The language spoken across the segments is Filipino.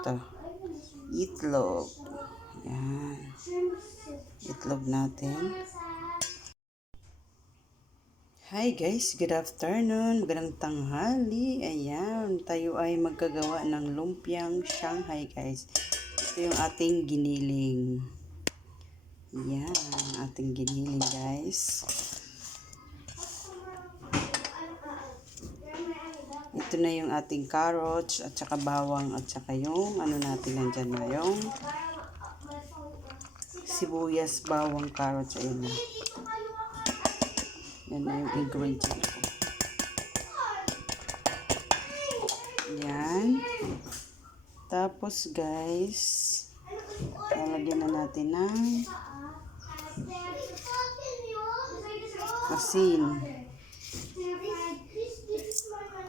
Ito. Itlog. Yan. Itlog natin. Hi guys, good afternoon. Magandang tanghali. Ayan, tayo ay magkagawa ng lumpiang Shanghai guys. Ito yung ating giniling. Yan, ating giniling guys. Ito na yung ating carrots at saka bawang at saka yung ano natin nandyan na yung sibuyas, bawang, carrots. Ayun na. Yan na yung ingredient ko. Yan. Tapos guys, lalagyan na natin ng asin.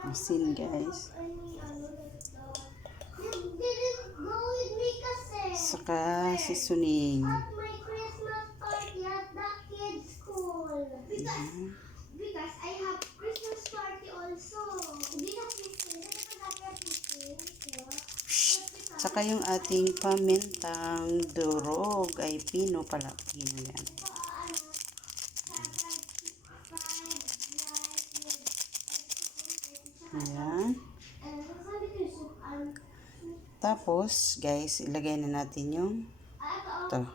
Asin guys. Saka seasoning. Because I have Christmas party also. Saka yung ating pamintang durog ay pino pala. Pino yan. Ayan. Tapos, guys, ilagay na natin yung ito,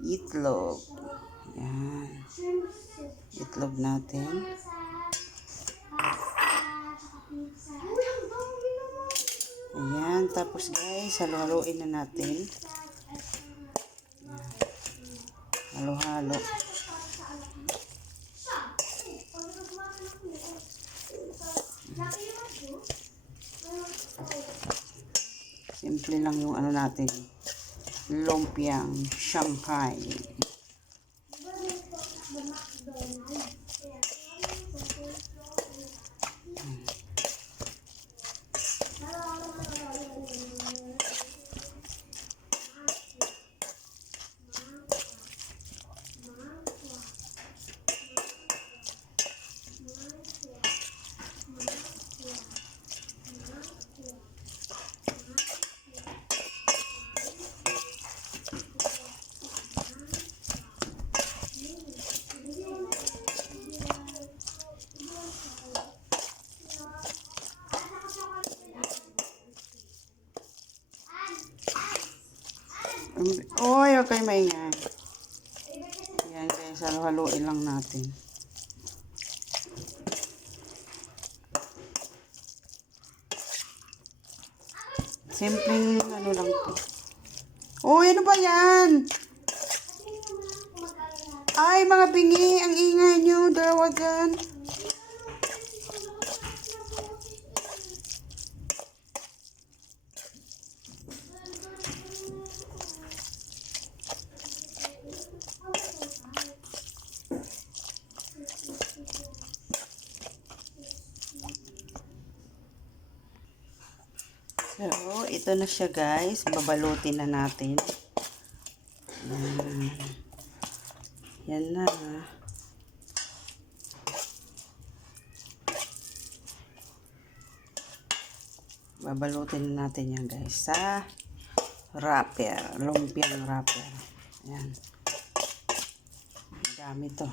itlog. Ayan. Itlog natin. Ayan. Tapos, guys, halo-haloin na natin. Halo-halo. Simple lang yung ano natin. Lumpiang Shanghai. Oy, okay, maingay. Yan guys, halo-haloin lang natin. Simpleng ano lang to. Oy, ano ba yan? Ay, mga bingi, ang ingay nyo, dalawa dyan. So, ito na siya guys. Babalutin na natin. Yan. Yan na. Babalutin na natin yan guys sa wrapper. Lumpiang wrapper. Yan. Gamit to.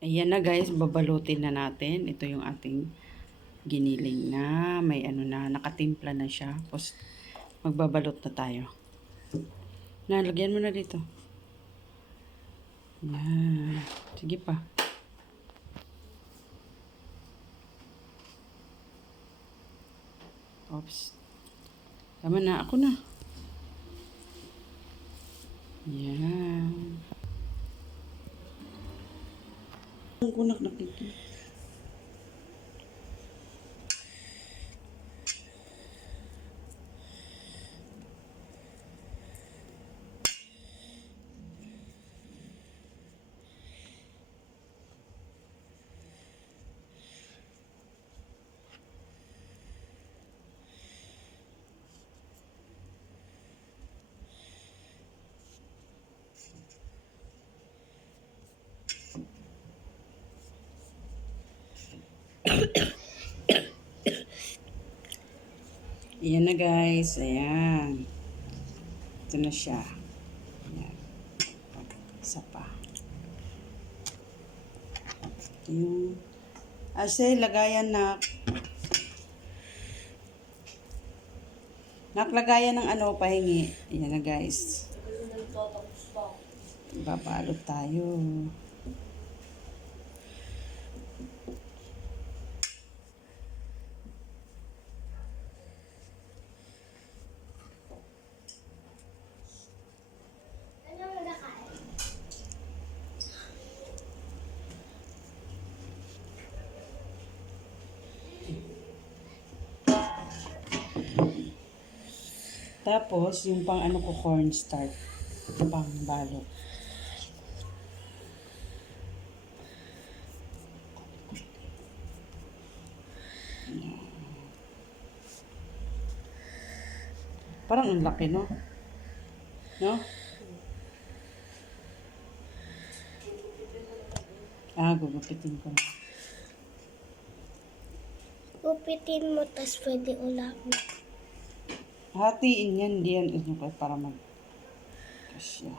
Ayan na guys, babalutin na natin. Ito yung ating giniling na may ano na, nakatimpla na siya. Tapos magbabalot na tayo. Nalagyan mo na dito. Ayan. Sige pa. Oops. Tama na, ako na. Ayan. Ang kunak nakikita. Ayan na guys. Ayan. Ito na siya. Ayan. Isa pa. Ito yung... Ase, lagayan na. Naklagayan ng ano, pahingi. Ayan na guys. Babalot tayo. Ano ang nakain? Tapos, yung pang ano ko, cornstarch. Pang balot. Parang ang laki, no? No? Gugupitin ko na. Gupitin mo, tas pwede ulamin. Hatiin yan, diyan. Ano ko, para mag... Kasya.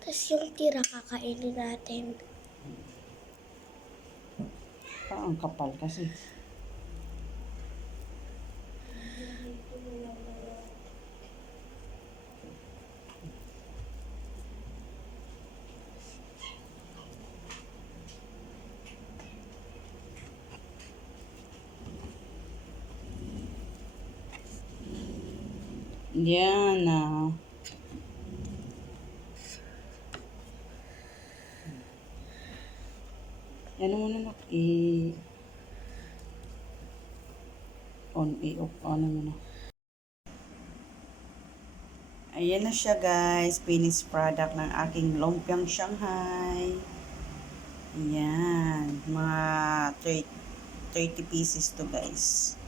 Tas yung tira kakainin natin. Parang ang kapal kasi. Yan na. Yan muna na. I-off on muna. Ayan na siya guys. Finished product ng aking lumpiang Shanghai. Ayan. Mga 30 pieces to guys.